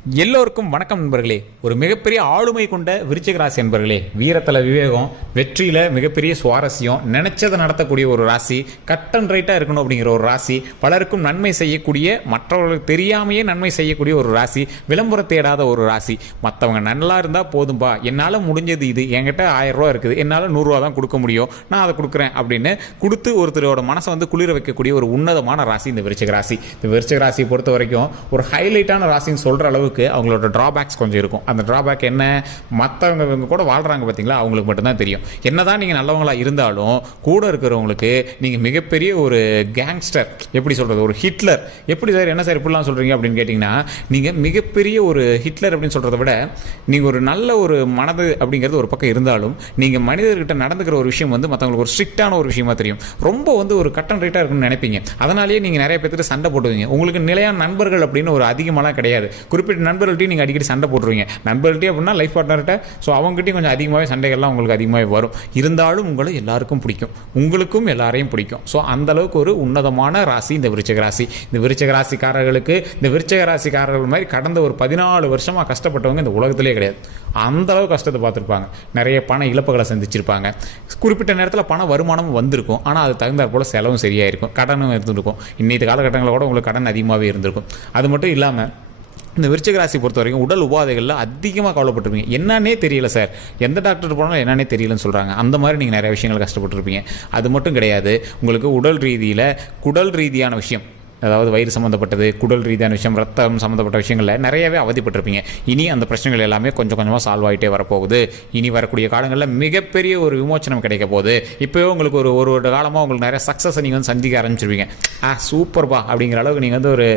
எல்லோருக்கும் வணக்கம் நண்பர்களே. ஒரு மிகப்பெரிய ஆளுமை கொண்ட விருச்சிக ராசி நண்பர்களே. வீரத்தில் விவேகம், வெற்றியில் மிகப்பெரிய சுவாரஸ்யம், நினைச்சதை நடத்தக்கூடிய ஒரு ராசி, கட் அண்ட் ரைட்டாக இருக்கணும் அப்படிங்கிற ஒரு ராசி, பலருக்கும் நன்மை செய்யக்கூடிய, மற்றவர்களுக்கு தெரியாமையே நன்மை செய்யக்கூடிய ஒரு ராசி, விளம்பரம் தேடாத ஒரு ராசி. மற்றவங்க நல்லா இருந்தால் போதும்பா, என்னால் முடிஞ்சது இது, என்கிட்ட 1000 ரூபா இருக்குது, என்னால் 100 ரூபா தான் கொடுக்க முடியும், நான் அதை கொடுக்குறேன் அப்படின்னு கொடுத்து ஒருத்தரோட மனசை வந்து குளிர வைக்கக்கூடிய ஒரு உன்னதமான ராசி இந்த விருச்சிக ராசி. இந்த விருச்சிக ராசியை பொறுத்த வரைக்கும் ஒரு ஹைலைட்டான ராசின்னு சொல்கிற அளவுக்கு அவங்களோட டிராபேக்ஸ் கொஞ்சம் இருக்கும். அந்த டிராபேக் என்ன, மற்றவங்க கூட வாழ்றாங்க பார்த்தீங்களா, அவங்களுக்கு மட்டும்தான் தெரியும். என்னதான் நீங்கள் நல்லவங்களா இருந்தாலும் கூட இருக்கிறவங்களுக்கு நீங்கள் மிகப்பெரிய ஒரு கேங்ஸ்டர், எப்படி சொல்கிறது, ஒரு ஹிட்லர். எப்படி சார், என்ன சார் இப்படிலாம் சொல்கிறீங்க அப்படின்னு கேட்டிங்கன்னா, நீங்கள் மிகப்பெரிய ஒரு ஹிட்லர் அப்படின்னு சொல்கிறத விட நீங்கள் ஒரு நல்ல ஒரு மனது அப்படிங்கிறது ஒரு பக்கம் இருந்தாலும் நீங்கள் மனிதர்கிட்ட நடந்துக்கிற ஒரு விஷயம் வந்து மற்றவங்களுக்கு ஒரு ஸ்ட்ரிக்டான ஒரு விஷயமா தெரியும். ரொம்ப வந்து ஒரு கட் அண்ட் ரைட்டாக இருக்குன்னு நினைப்பீங்க. அதனாலேயே நீங்கள் நிறைய பேர்த்துட்டு சண்டை போட்டுவீங்க. உங்களுக்கு நிலையான நண்பர்கள் அப்படின்னு ஒரு அதிகமாலாம் கிடையாது. குறிப்பிட்ட நண்பர்கள்ட்டையும் நீங்கள் அடிக்கடி சண்டை போட்டுருவீங்க. நண்பர்கள்ட்டே அப்படின்னா லைஃப் பார்ட்னர்கிட்ட, ஸோ அவங்ககிட்டையும் கொஞ்சம் அதிகமாகவே சண்டைகள்லாம் உங்களுக்கு அதிகமாகவே வரும். இருந்தாலும் உங்களை எல்லாருக்கும் பிடிக்கும், உங்களுக்கும் எல்லாரையும் பிடிக்கும். ஸோ அந்தளவுக்கு ஒரு உன்னதமான ராசி இந்த விருச்சிக ராசி. இந்த விருச்சிக ராசிக்காரர்களுக்கு, இந்த விருச்சிக ராசிக்காரர்கள் மாதிரி கடந்த ஒரு 14 வருஷமாக கஷ்டப்பட்டவங்க இந்த உலகத்திலே கிடையாது. அந்தளவு கஷ்டத்தை பார்த்துருப்பாங்க, நிறைய பண இழப்புகளை சந்திச்சிருப்பாங்க. குறிப்பிட்ட நேரத்தில் பண வருமானமும் வந்திருக்கும், ஆனால் அது தகுந்தாற் போல் செலவும் சரியாக இருக்கும், கடனும் இருந்திருக்கும். இன்னைக்கு காலகட்டங்களில் கூட உங்களுக்கு கடன் அதிகமாகவே இருந்திருக்கும். அது மட்டும் இல்லாமல் இந்த விருச்சிக ராசி பொறுத்த வரைக்கும் உடல் உபாதைகளில் அதிகமாக கவலைப்பட்டிருப்பீங்க. என்னன்னே தெரியல சார், எந்த டாக்டர் போனாலும் என்னன்னே தெரியலன்னு சொல்கிறாங்க. அந்த மாதிரி நீங்கள் நிறைய விஷயங்கள் கஷ்டப்பட்டுருப்பீங்க. அது மட்டும் கிடையாது, உங்களுக்கு உடல் ரீதியான விஷயம், அதாவது வயிறு சம்மந்தப்பட்டது, குடல் ரீதியான விஷயம், ரத்தம் சம்மந்தப்பட்ட விஷயங்களில் நிறையவே அவதிப்பட்டிருப்பீங்க. இனி அந்த பிரச்சனைகள் எல்லாமே கொஞ்சம் கொஞ்சமாக சால்வ் ஆகிட்டே வரப்போகுது. இனி வரக்கூடிய காலங்களில் மிகப்பெரிய ஒரு விமோச்சனம் கிடைக்க போகுது. இப்போவே உங்களுக்கு ஒரு வருட காலமாக உங்களுக்கு நிறைய சக்ஸஸை நீங்கள் வந்து சந்திக்க ஆரம்பிச்சிருவீங்க. சூப்பர்பா அப்படிங்கிற அளவுக்கு நீங்கள் வந்து ஒரு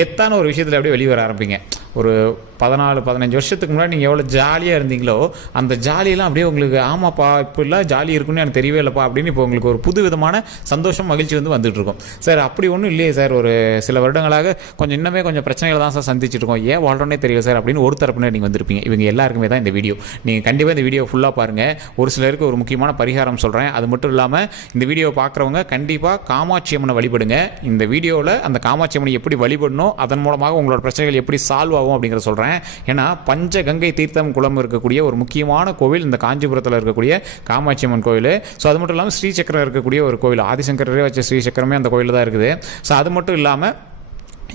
கெத்தான ஒரு விஷயத்தில் அப்படியே வெளியே வர ஆரம்பிங்க. ஒரு 14-15 வருஷத்துக்கு முன்னாடி நீங்கள் எவ்வளோ ஜாலியாக இருந்தீங்களோ அந்த ஜாலியெல்லாம் அப்படியே உங்களுக்கு, ஆமாப்பா இப்படிலாம் ஜாலி இருக்குன்னு எனக்கு தெரியவே இல்லைப்பா அப்படின்னு இப்போ உங்களுக்கு ஒரு புது விதமான சந்தோஷம், மகிழ்ச்சி வந்து வந்துட்டு இருக்கும். சார் அப்படி ஒன்றும் இல்லையே சார், ஒரு சில வருடங்களாக கொஞ்சம் பிரச்சனைகளை தான் சார் சந்திச்சுட்டு இருக்கோம், ஏன் வாழ்றோன்னே தெரியல சார் அப்படின்னு ஒரு தரப்புனர் நீங்கள் வந்திருப்பீங்க. இவங்க எல்லாருக்குமே தான் இந்த வீடியோ. நீங்கள் கண்டிப்பாக இந்த வீடியோ ஃபுல்லாக பாருங்கள். ஒரு சிலருக்கு ஒரு முக்கியமான பரிகாரம் சொல்கிறேன். அது மட்டும் இல்லாமல் இந்த வீடியோ பார்க்குறவங்க கண்டிப்பாக காமாட்சி அம்மனை வழிபடுங்க. இந்த வீடியோவில் அந்த காமாட்சி அம்மனை எப்படி வழிபடணும், அதன் மூலமாக உங்களோட பிரச்சனைகள் எப்படி சால்வ் ஆகும் அப்படிங்கிற சொல்கிறேன். ஏன்னா பஞ்சகங்கை தீர்த்தம் குளம் இருக்கக்கூடிய ஒரு முக்கியமான கோவில் இந்த காஞ்சிபுரத்தில் இருக்கக்கூடிய காமாட்சி அம்மன் கோவில். ஸோ அது மட்டும் இல்லாமல் ஸ்ரீசக்கரம் இருக்கக்கூடிய ஒரு கோவில், ஆதிசங்கரே வச்ச ஸ்ரீசக்கரமே அந்த கோவில் தான் இருக்குது. ஸோ அது மட்டும் இல்லாமல்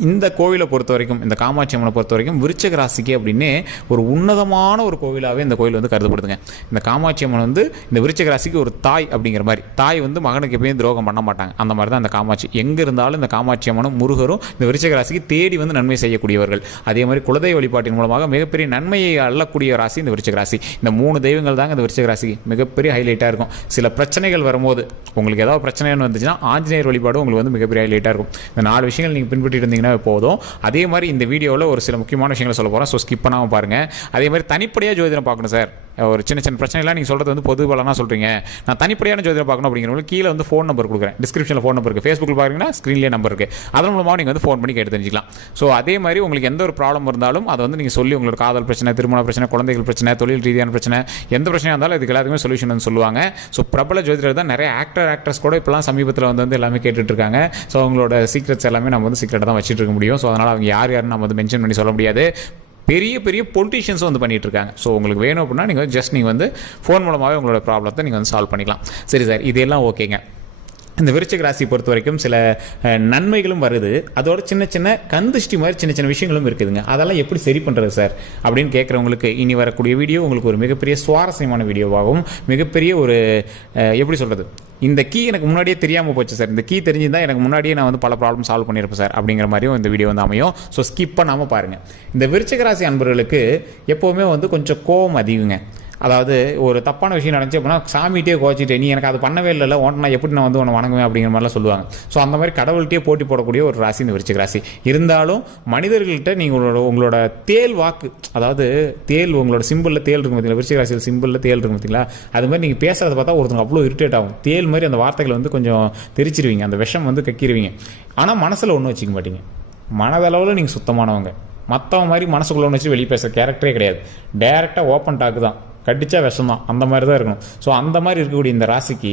இந்த கோவிலை பொறுத்த வரைக்கும், இந்த காமாட்சி அம்மனை பொறுத்த வரைக்கும் விருச்சிக ராசிக்கு அப்படின்னு ஒரு உன்னதமான ஒரு கோவிலாகவே இந்த கோவில் வந்து கருதப்படுதுங்க. இந்த காமாட்சி அம்மன் வந்து இந்த விருச்சிக ராசிக்கு ஒரு தாய் அப்படிங்கிற மாதிரி. தாய் வந்து மகனுக்கு எப்பயும் துரோகம் பண்ண மாட்டாங்க. அந்த மாதிரி தான் இந்த காமாட்சி. எங்கே இருந்தாலும் இந்த காமாட்சி அம்மனும் முருகரும் இந்த விருச்சிக ராசிக்கு தேடி வந்து நன்மை செய்யக்கூடியவர்கள். அதே மாதிரி குலதெய்வ வழிபாட்டின் மூலமாக மிகப்பெரிய நன்மையை அள்ளக்கூடிய ராசி இந்த விருச்சிக ராசி. இந்த 3 தெய்வங்கள் தாங்க இந்த விருச்சிக ராசிக்கு மிகப்பெரிய ஹைலைட்டாக இருக்கும். சில பிரச்சனைகள் வரும்போது, உங்களுக்கு ஏதாவது பிரச்சனைன்னு வந்துச்சுன்னா ஆஞ்சநேயர் வழிபாடு உங்களுக்கு வந்து மிகப்பெரிய ஹைலைட்டாக இருக்கும். இந்த 4 விஷயங்கள் நீங்கள் பின்பற்றிட்டு இருந்தீங்க போதும். அதே மாதிரி இந்த வீடியோவில் ஒரு சில முக்கியமான விஷயங்களை சொல்ல போகிறேன். ஸோ ஸ்கிப் பண்ணாமல் பாருங்கள். அதே மாதிரி தனிப்படையாக ஜோதிடம் பார்க்கணும் சார், ஒரு சின்ன பிரச்சனைலாம் நீங்கள் சொல்கிறது வந்து பொது பலனாக சொல்கிறீங்க, நான் தனிப்படையான ஜோதிடம் பார்க்கணும் அப்படிங்கிறவங்களுக்கு கீழே வந்து ஃபோன் நம்பர் கொடுக்குறேன், டிஸ்கிரிப்ஷனில் ஃபோன் நம்பர் இருக்குது. ஃபேஸ்புக்கில் பார்த்தீங்கன்னா ஸ்க்ரீன்லேயே நம்பர் இருக்குது. அதன் மூலமாக நீங்கள் வந்து ஃபோன் பண்ணி கேட்டு தெரிஞ்சிக்கலாம். ஸோ அதே மாதிரி உங்களுக்கு எந்த ஒரு ப்ராப்ளம் இருந்தாலும் அதை வந்து நீங்கள் சொல்லி, உங்களோட காதல் பிரச்சனை, திருமண பிரச்சனை, குழந்தைகள் பிரச்சனை, தொழில் ரீதியான பிரச்சனை, எந்த பிரச்சனையாக இருந்தாலும் இதுக்கு எல்லாத்துக்குமே சொல்யூஷன் வந்து சொல்லுவாங்க. ஸோ பிரபல ஜோதிடர் தான், நிறைய ஆக்டர்ஸ் கூட இப்போலாம் சமீபத்தில் வந்து எல்லாமே கேட்டுட்டு இருக்காங்க. ஸோ அவங்களோட சீக்ரெட்ஸ் எல்லாமே நம்ம வந்து சீக்ரெட்டாக தான் வச்சுட்டு இருக்க முடியும். ஸோ அதனால் அவங்க யாருன்னு நம்ம வந்து மென்ஷன் பண்ணி சொல்ல முடியாது. பெரிய பொலிட்டிஷியன்ஸும் வந்து பண்ணிட்டு இருக்காங்க. ஸோ உங்களுக்கு வேணும் அப்படின்னா நீங்கள் வந்து ஃபோன் மூலமாகவே உங்களோட ப்ராப்ளத்தை நீங்கள் வந்து சால்வ் பண்ணிக்கலாம். சரி சார், இதெல்லாம் ஓகேங்க. இந்த விருச்சிக ராசி பொறுத்த வரைக்கும் சில நன்மைகளும் வருது, அதோட சின்ன கந்துஷ்டி மாதிரி சின்ன விஷயங்களும் இருக்குதுங்க. அதெல்லாம் எப்படி சரி பண்ணுறது சார் அப்படின்னு கேட்குறவங்களுக்கு இனி வரக்கூடிய வீடியோ உங்களுக்கு ஒரு மிகப்பெரிய சுவாரஸ்யமான வீடியோவாகவும், மிகப்பெரிய ஒரு எப்படி சொல்கிறது, இந்த கீ எனக்கு முன்னாடியே தெரியாமல் போச்சு சார், இந்த கீ தெரிஞ்சுதான் எனக்கு முன்னாடியே நான் வந்து பல ப்ராப்ளம் சால்வ் பண்ணியிருப்பேன் சார் அப்படிங்கிற மாதிரியும் இந்த வீடியோ வந்து அமையும். ஸோ ஸ்கிப் பண்ணாமல் பாருங்கள். இந்த விருச்சிக ராசி அன்பர்களுக்கு எப்போவுமே வந்து கொஞ்சம் கோபம் அதிகங்க. அதாவது ஒரு தப்பான விஷயம் நடந்துச்சு அப்படின்னா சாமிகிட்டே கோச்சிட்டு, நீ எனக்கு அது பண்ணவே இல்லை, நான் எப்படி நான் வந்து உன்னை வணங்குவேன் அப்படிங்கிற மாதிரிலாம் சொல்லுவாங்க. ஸோ அந்த மாதிரி கடவுள்கிட்டே போட்டி போடக்கூடிய ஒரு ராசி இந்த விருச்சிக ராசி. இருந்தாலும் மனிதர்கள்ட்ட நீங்கள் உங்களோட தேல் வாக்கு, அதாவது தேல், உங்களோட சிம்பிளில் தேல் இருக்கும் பார்த்தீங்களா, விருச்சிக ராசியில் சிம்பிளில் தேல் இருக்கும் பார்த்தீங்களா, அது மாதிரி நீங்கள் பேசுகிறத பார்த்தா ஒருத்தங்க அவ்வளோ இரிட்டேட் ஆகும். தேல் மாதிரி அந்த வார்த்தைகளை வந்து கொஞ்சம் தெரிச்சிருவீங்க, அந்த விஷம் வந்து கக்கிடுவீங்க. ஆனால் மனசில் ஒன்றும் வச்சுக்க மாட்டீங்க. மனதளவில் நீங்கள் சுத்தமானவங்க. மற்றவங்க மாதிரி மனசுக்குள்ள ஒன்று வச்சு வெளியே பேசுகிற கேரக்டரே கிடையாது. டைரெக்டாக ஓப்பன் டாக்கு தான், கடிச்சா விஷம் தான், அந்த மாதிரி தான் இருக்கணும். ஸோ அந்த மாதிரி இருக்கக்கூடிய இந்த ராசிக்கு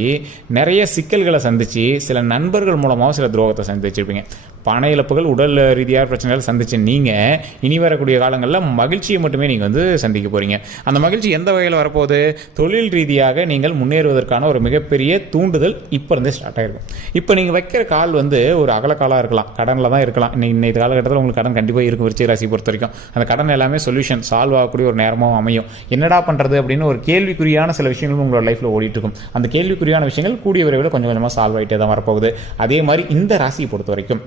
நிறைய சிக்கல்களை சந்தித்து சில நண்பர்கள் மூலமாக சில துரோகத்தை சந்திச்சிருப்பீங்க. பண இழப்புகள், உடல் ரீதியாக பிரச்சனைகள் சந்திச்சு நீங்கள் இனி வரக்கூடிய காலங்களில் மகிழ்ச்சியை மட்டுமே நீங்கள் வந்து சந்திக்க போகிறீங்க. அந்த மகிழ்ச்சி எந்த வகையில் வரப்போகுது? தொழில் ரீதியாக நீங்கள் முன்னேறுவதற்கான ஒரு மிகப்பெரிய தூண்டுதல் இப்போ இருந்தே ஸ்டார்ட் ஆகிருக்கும். இப்போ நீங்கள் வைக்கிற கால் வந்து ஒரு அகலக்காலாக இருக்கலாம், கடனில் தான் இருக்கலாம். இன்னைக்கு காலகட்டத்தில் உங்களுக்கு கடன் கண்டிப்பாக இருக்கும். விருச்சிக ராசி பொறுத்த வரைக்கும் அந்த கடன் எல்லாமே சொல்யூஷன் சால்வ் ஆகக்கூடிய ஒரு நேரமாகவும் அமையும். என்னடா பண்ணுறது அப்படின்னு ஒரு கேள்விக்குறியான சில விஷயங்களும் உங்களோட லைஃப்பில் ஓடிட்டு இருக்கும். அந்த கேள்விக்குறியான விஷயங்கள் கூடிய விரைவில் கொஞ்சம் கொஞ்சமாக சால்வ் ஆகிட்டே தான் வரப்போகுது. அதே மாதிரி இந்த ராசியை பொறுத்த வரைக்கும்,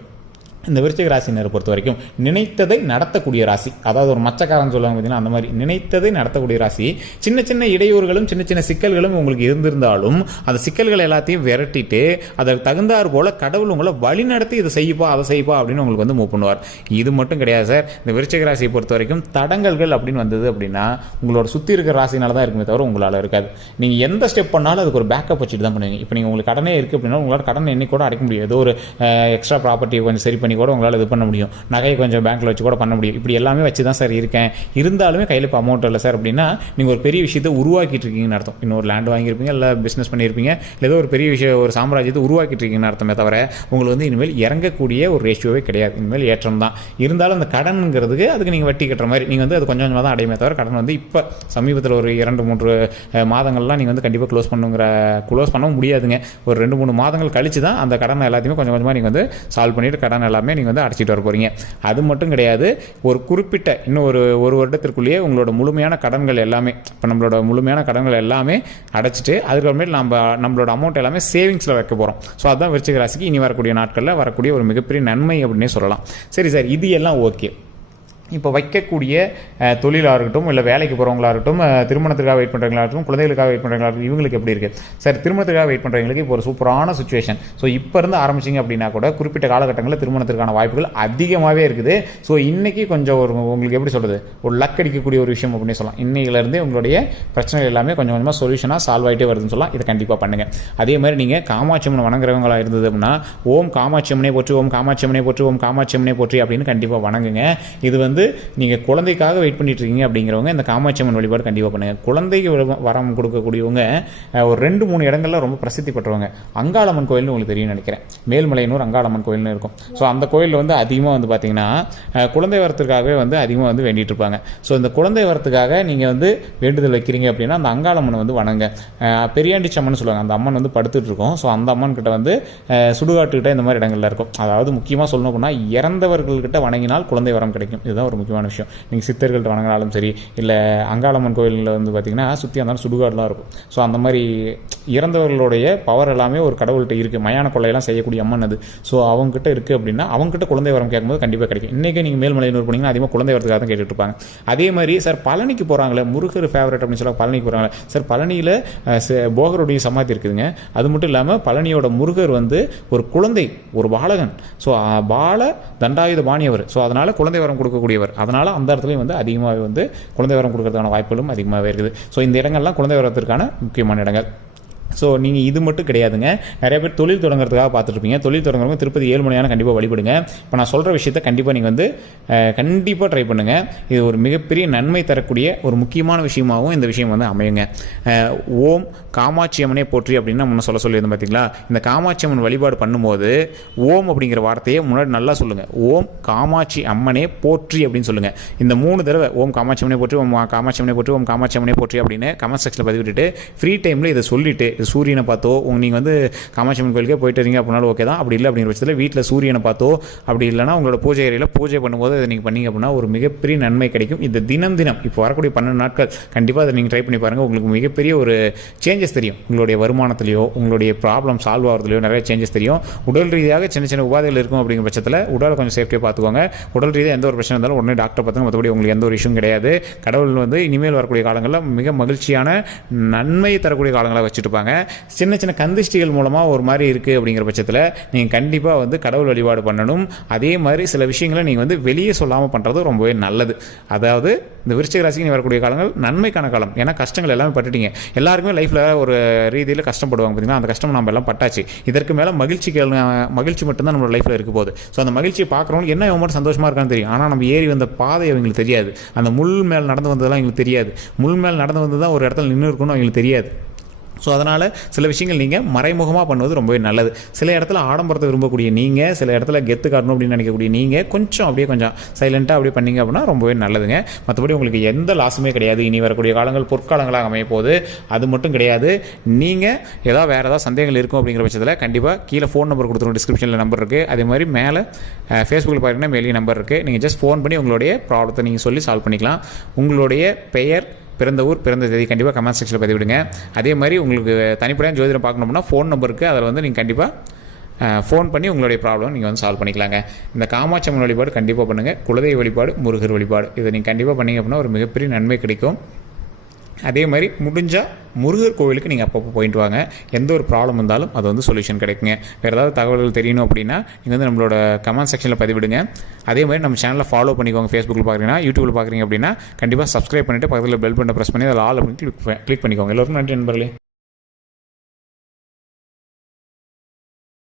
இந்த விருச்சிக ராசினரை பொறுத்த வரைக்கும் நினைத்ததை நடத்தக்கூடிய ராசி. அதாவது ஒரு மச்சக்காரன் சொல்லுவாங்க பார்த்தீங்கன்னா, அந்த மாதிரி நினைத்ததை நடத்தக்கூடிய ராசி. சின்ன சின்ன இடையூறுகளும் சின்ன சின்ன சிக்கல்களும் உங்களுக்கு இருந்திருந்தாலும் அந்த சிக்கல்கள் எல்லாத்தையும் விரட்டிட்டு அதற்கு தகுந்தாறு போல கடவுள் உங்களை வழி நடத்தி இதை செய்யப்பா அதை செய்யப்பா அப்படின்னு உங்களுக்கு வந்து மூவ் பண்ணுவார். இது மட்டும் கிடையாது சார். இந்த விருச்சிக ராசியை பொறுத்த வரைக்கும் தடங்கல்கள் அப்படின்னு வந்தது அப்படின்னா உங்களோட சுற்றி இருக்கிற ராசினால தான் இருக்குமே தவிர உங்களால் இருக்காது. நீங்கள் எந்த ஸ்டெப் பண்ணாலும் அதுக்கு ஒரு பேக்கப் வச்சுட்டு தான் பண்ணுவீங்க. இப்போ நீங்கள் உங்களுக்கு கடனே இருக்குது அப்படின்னா உங்களால் கடனை என்னைக்கு கூட அடைக்க முடியும். ஏதோ ஒரு எக்ஸ்ட்ரா ப்ராப்பர்ட்டி கொஞ்சம் சரி பண்ணி கூட உங்களால் இது பண்ண முடியும். நகையை கொஞ்சம் பேங்க்ல வச்சு கூட பண்ண முடியும். இப்படி எல்லாமே வச்சு தான் சார் இருக்கேன், இருந்தாலுமே கையில் இப்போ அமௌண்ட் இல்லை சார் அப்படின்னா நீங்கள் ஒரு பெரிய விஷயத்தை உருவாக்கிட்டு இருக்கீங்கன்னு அர்த்தம். இன்னொரு லேண்ட் வாங்கியிருப்பீங்க, இல்லை பிஸ்னஸ் பண்ணியிருப்பீங்க, இல்லை ஏதோ ஒரு பெரிய விஷயம் ஒரு சாம்ராஜ்யத்தை உருவாக்கிட்டு இருக்கீங்கன்னு அர்த்தமே தவிர உங்களுக்கு வந்து இனிமேல் இறங்கக்கூடிய ஒரு ரேஷியோவே கிடையாது. இனிமேல் ஏற்றம் தான். இருந்தாலும் அந்த கடனுங்கிறதுக்கு அதுக்கு நீங்கள் வட்டி கட்டுற மாதிரி நீங்கள் வந்து அது கொஞ்சம் கொஞ்சமாக தான் அடையுமே தவிர கடன் வந்து இப்போ சமீபத்தில் ஒரு 2-3 மாதங்கள்லாம் நீங்கள் வந்து கண்டிப்பாக க்ளோஸ் பண்ண முடியாதுங்க. ஒரு 2-3 மாதங்கள் கழிச்சு தான் அந்த கடனை எல்லாத்தையுமே கொஞ்சம் கொஞ்சமாக நீங்கள் வந்து சால்வ் பண்ணிட்டு கடன் எல்லாமே நீங்கள் வந்து அடைச்சிட்டு வர போறீங்க. அது மட்டும் கிடையாது, ஒரு குறிப்பிட்ட இன்னும் ஒரு வருடத்திற்குள்ளேயே உங்களோட முழுமையான கடன்கள் எல்லாமே, இப்போ நம்மளோட முழுமையான கடன்கள் எல்லாமே அடைச்சிட்டு அதுக்கப்புறமேட்டு நம்மளோட அமௌண்ட் எல்லாமே சேவிங்ஸில் வைக்க போகிறோம். ஸோ அதுதான் விருச்சிக ராசிக்கு இனி வரக்கூடிய நாட்களில் வரக்கூடிய ஒரு மிகப்பெரிய நன்மை அப்படின்னே சொல்லலாம். சரி சார், இது எல்லாம் ஓகே. இப்போ வைக்கக்கூடிய தொழிலாக இருக்கட்டும், இல்லை வேலைக்கு போகிறவங்களா இருக்கட்டும், திருமணத்துக்காக வெயிட் பண்ணுறவங்களா இருக்கட்டும், குழந்தைகளுக்காக வெயிட் பண்ணுறவங்களா இருக்கட்டும், இவங்களுக்கு எப்படி இருக்குது சார்? திருமணத்துக்காக வெயிட் பண்ணுறவங்களுக்கு இப்போ ஒரு சூப்பரான சுச்சுவேஷன். ஸோ இப்போ இருந்து ஆரம்பிச்சிங்க அப்படின்னா கூட குறிப்பிட்ட காலகட்டங்களில் திருமணத்திற்கான வாய்ப்புகள் அதிகமாகவே இருக்குது. ஸோ இன்றைக்கி கொஞ்சம் உங்களுக்கு எப்படி சொல்கிறது, ஒரு லக் அடிக்கக்கூடிய ஒரு விஷயம் அப்படின்னு சொல்லலாம். இன்னையிலேருந்தே உங்களுடைய பிரச்சனைகள் எல்லாமே கொஞ்சம் கொஞ்சமாக சொல்யூஷனாக சால்வ் ஆகிட்டே வருதுன்னு சொல்லலாம். இதை கண்டிப்பாக பண்ணுங்கள். அதே மாதிரி நீங்கள் காமாட்சி அம்மன் வணங்குறவங்களா இருந்தது அப்படின்னா ஓம் காமாட்சி அம்மனே போற்றி, ஓம் காமாட்சி அம்மனே போற்றி, ஓம் காமாட்சி அம்மனே போற்றி அப்படின்னு கண்டிப்பாக வணங்குங்க. இது வந்து நீங்கள் குழந்தைக்காக வெயிட் பண்ணிட்டு இருக்கீங்க அப்படிங்கிறவங்க இந்த காமாட்சி அம்மன் வழிபாடு கண்டிப்பாக பண்ணுங்கள். குழந்தைக்கு வரம் கொடுக்கக்கூடியவங்க ஒரு 2-3 இடங்கள்ல ரொம்ப பிரசித்தி பெற்றவங்க. அங்காளம்மன் கோயில்னு உங்களுக்கு தெரியும் நினைக்கிறேன். மேல்மலையனூர் அங்காளம்மன் கோயில்னு இருக்கும். ஸோ அந்த கோயிலில் வந்து அதிகமாக வந்து பார்த்தீங்கன்னா குழந்தை வரத்துக்காகவே வந்து அதிகமாக வந்து வேண்டிட்டு இருப்பாங்க. ஸோ இந்த குழந்தை வரத்துக்காக நீங்கள் வந்து வேண்டுதல் வைக்கிறீங்க அப்படின்னா அந்த அங்காளம்மன் வந்து வணங்க. பெரியாண்டி அம்மன் சொல்லுவாங்க. அந்த அம்மன் வந்து படுத்துட்டு இருக்கும். ஸோ அந்த அம்மன் கிட்ட வந்து சுடுகாட்டுக்கிட்ட இந்த மாதிரி இடங்கள்ல இருக்கும். அதாவது முக்கியமாக சொல்லணும் அப்படின்னா இறந்தவர்கள்கிட்ட வணங்கினால் குழந்தை வரம் கிடைக்கும். இதுதான் ஒரு முக்கியமான விஷயம். நீங்கள் சித்தர்கள்ட்ட வணங்கினாலும் சரி, இல்லை அங்காளம்மன் கோயிலில் வந்து பார்த்தீங்கன்னா சுற்றி அந்த சுடுகாடுலாம் இருக்கும். ஸோ அந்த மாதிரி இறந்தவர்களுடைய பவர் எல்லாமே ஒரு கடவுள்கிட்ட இருக்குது. மயான கொள்ளையெல்லாம் செய்யக்கூடிய அம்மன் அது. ஸோ அவங்ககிட்ட இருக்குது அப்படின்னா அவங்ககிட்ட குழந்தை வரம் கேட்கும்போது கண்டிப்பாக கிடைக்கும். இன்றைக்கி நீங்கள் மேல்மலையனூர் போனீங்கன்னா அதிகமாக குழந்தை வரத்துக்காக தான் கேட்டுட்டு இருப்பாங்க. அதே மாதிரி சார் பழனிக்கு போகிறாங்களே, முருகர் ஃபேவரட் அப்படின்னு சொல்ல பழனிக்கு போகிறாங்களே சார், பழனியில் போகருடைய சமாதி இருக்குதுங்க. அது மட்டும் இல்லாமல் பழனியோட முருகர் வந்து ஒரு குழந்தை, ஒரு பாலகன். ஸோ பால தண்டாயுத பாணியவர். ஸோ அதனால் குழந்தை வரம் கொடுக்கக்கூடியவர். அதனால் அந்த இடத்துலையும் வந்து அதிகமாகவே வந்து குழந்தை வரம் கொடுக்கறதுக்கான வாய்ப்புகளும் அதிகமாகவே இருக்குது. ஸோ இந்த இடங்கள்லாம் குழந்தை வரத்திற்கான முக்கியமான இடங்கள். ஸோ நீங்கள் இது மட்டும் கிடையாதுங்க. நிறைய பேர் தொழில் தொடங்குறதுக்காக பார்த்துட்ருப்பீங்க. தொழில் தொடங்குறவங்க திருப்பதி ஏழுமலையான கண்டிப்பாக வழிபடுங்க. இப்போ நான் சொல்கிற விஷயத்த கண்டிப்பாக நீங்கள் வந்து கண்டிப்பாக ட்ரை பண்ணுங்கள். இது ஒரு மிகப்பெரிய நன்மை தரக்கூடிய ஒரு முக்கியமான விஷயமாகவும் இந்த விஷயம் வந்து அமையுங்க. ஓம் காமாட்சி அம்மனே போற்றி அப்படின்னு முன்ன சொல்லியிருந்தோம் பார்த்தீங்களா? இந்த காமாட்சி அம்மன் வழிபாடு பண்ணும்போது ஓம் அப்படிங்கிற வார்த்தையை முன்னாடி நல்லா சொல்லுங்கள். ஓம் காமாட்சி அம்மனே போற்றி அப்படின்னு சொல்லுங்கள். இந்த 3 தடவை ஓம் காமாட்சி அம்மனே போற்றி, ஓம் காமாட்சி அம்மனே போற்றி, ஓம் காமாட்சி அம்மனே போற்றி அப்படின்னு கமெண்ட் செக்ஷனில் பதிவிட்டுட்டு ஃப்ரீ டைமில் இதை சொல்லிவிட்டு சூரியனை பார்த்தோ, நீங்கள் வந்து காமாட்சி அம்மன் கோயிலுக்கே போயிட்டு வரீங்க அப்படின்னாலும் ஓகே தான். அப்படி இல்லை அப்படிங்கிற பட்சத்தில் வீட்டில் சூரியனை பார்த்தோ, அப்படி இல்லைனா உங்களோட பூஜை அறையில் பூஜை பண்ணும்போது அதை நீங்கள் பண்ணீங்க அப்படின்னா ஒரு மிகப்பெரிய நன்மை கிடைக்கும். இந்த தினம் இப்போ வரக்கூடிய 12 நாட்கள் கண்டிப்பாக அதை நீங்கள் ட்ரை பண்ணி பாருங்கள். உங்களுக்கு மிகப்பெரிய ஒரு சேஞ்சஸ் தெரியும். உங்களுடைய வருமானத்திலையோ உங்களுடைய ப்ராப்ளம் சால்வ் ஆகிறதுலையோ நிறைய சேஞ்சஸ் தெரியும். உடல் ரீதியாக சின்ன சின்ன உபாதைகள் இருக்கும் அப்படிங்கிற பட்சத்தில் உடலை கொஞ்சம் சேஃப்டியாக பார்த்துக்கோங்க. உடல் ரீதியாக எந்த ஒரு பிரச்சனை இருந்தாலும் உடனே டாக்டர் பார்த்துங்க. மற்றபடி உங்களுக்கு எந்த ஒரு இஷ்யூம் கிடையாது. கடவுள் வந்து இனிமேல் வரக்கூடிய காலங்களில் மிக மகிழ்ச்சியான நன்மை தரக்கூடிய காலங்களாக வச்சுட்டுப்பாங்க. சின்ன சின்ன கந்திஷ்டிகள் மூலமாக ஒரு மாதிரி இருக்குது அப்படிங்கிற பட்சத்தில் நீங்கள் கண்டிப்பாக வந்து கடவுள் வழிபாடு பண்ணணும். அதே மாதிரி சில விஷயங்களை நீங்கள் வந்து வெளியே சொல்லாமல் பண்ணுறது ரொம்பவே நல்லது. அதாவது இந்த விருச்சிக ராசிக்கு வரக்கூடிய காலங்கள் நன்மைக்கான காலம். ஏன்னா கஷ்டங்கள் எல்லாமே பட்டுட்டீங்க. எல்லாருக்குமே லைஃப்பில் ஒரு ரீதியில் கஷ்டப்படுவாங்க பார்த்தீங்கன்னா, அந்த கஷ்டம் நம்ம எல்லாம் பட்டாச்சு. இதற்கு மேலே மகிழ்ச்சி மட்டும்தான் நம்மளோட லைஃப்பில் இருக்க போகுது. ஸோ அந்த மகிழ்ச்சியை பார்க்குறவங்க என்ன மட்டும் சந்தோஷமாக இருக்கான்னு தெரியும். ஆனால் நம்ம ஏறி வந்த பாதை அவங்களுக்கு தெரியாது. அந்த முள் மேல் நடந்து வந்ததெல்லாம் எங்களுக்கு தெரியாது. முள் மேல் நடந்து வந்து தான் ஒரு இடத்துல நின்று இருக்கணும்னு அவங்களுக்கு தெரியாது. ஸோ அதனால் சில விஷயங்கள் நீங்கள் மறைமுகமாக பண்ணுவது ரொம்பவே நல்லது. சில இடத்துல ஆடம்பரத்தை விரும்பக்கூடிய நீங்கள், சில இடத்துல கெத்து காட்டணும் அப்படின்னு நினைக்கக்கூடிய நீங்கள் கொஞ்சம் சைலண்ட்டாக அப்படியே பண்ணிங்க அப்படின்னா ரொம்பவே நல்லதுங்க. மற்றபடி உங்களுக்கு எந்த லாஸுமே கிடையாது. இனி வரக்கூடிய காலங்கள் பொற்காலங்களாக அமைய போகுது. அது மட்டும் கிடையாது, நீங்கள் வேறு ஏதாவது சந்தேகங்கள் இருக்கும் அப்படிங்கிற பட்சத்தில் கண்டிப்பாக கீழே ஃபோன் நம்பர் கொடுத்துருவோம், டிஸ்கிரிப்ஷனில் நம்பர் இருக்குது. அதே மாதிரி மேலே ஃபேஸ்புக்கில் பார்த்தீங்கன்னா மேலேயே நம்பர் இருக்குது. நீங்கள் ஜஸ்ட் ஃபோன் பண்ணி உங்களுடைய ப்ராப்ளத்தை நீங்கள் சொல்லி சால்வ் பண்ணிக்கலாம். உங்களுடைய பெயர், பிறந்த ஊர், பிறந்த தேதி கண்டிப்பாக கமெண்ட் செக்ஷனில் பதிவிடுங்க. அதே மாதிரி உங்களுக்கு தனிப்படையாக ஜோதிடம் பார்க்கணும்னா ஃபோன் நம்பருக்கு அதில் நீங்கள் கண்டிப்பாக ஃபோன் பண்ணி உங்களுடைய ப்ராப்ளம் நீங்கள் சால்வ் பண்ணிக்கலாங்க. இந்த காமாட்சி அம்மன் வழிபாடு கண்டிப்பாக பண்ணுங்கள். குலதெய்வ வழிபாடு, முருகர் வழிபாடு, இதை நீங்கள் கண்டிப்பாக பண்ணிங்க அப்படின்னா ஒரு மிகப்பெரிய நன்மை கிடைக்கும். அதே மாதிரி முடிஞ்சால் முருகர் கோவிலுக்கு நீங்கள் அப்பப்போ போயிட்டு வாங்க. எந்த ஒரு ப்ராப்ளம் இருந்தாலும் அது சொல்யூஷன் கிடைக்குங்க. வேறு ஏதாவது தகவல்கள் தெரியணும் அப்படின்னா நீங்கள் நம்மளோட கமெண்ட் செக்ஷனில் பதிவிடுங்க. அதே மாதிரி நம்ம சேனலை ஃபாலோ பண்ணிக்கோங்க. ஃபேஸ்புக்கில் பார்க்குறீங்கன்னா, யூடியூப்பில் பார்க்குறீங்க அப்படின்னா கண்டிப்பாக சப்ஸ்கிரைப் பண்ணிவிட்டு பக்கத்தில் பெல் பட்டனை ப்ரெஸ் பண்ணி அதில் ஆல் அப்படின்னு கிளிக் பண்ணிக்கோங்க. எல்லோருக்கும் நன்றி நண்பர்களே.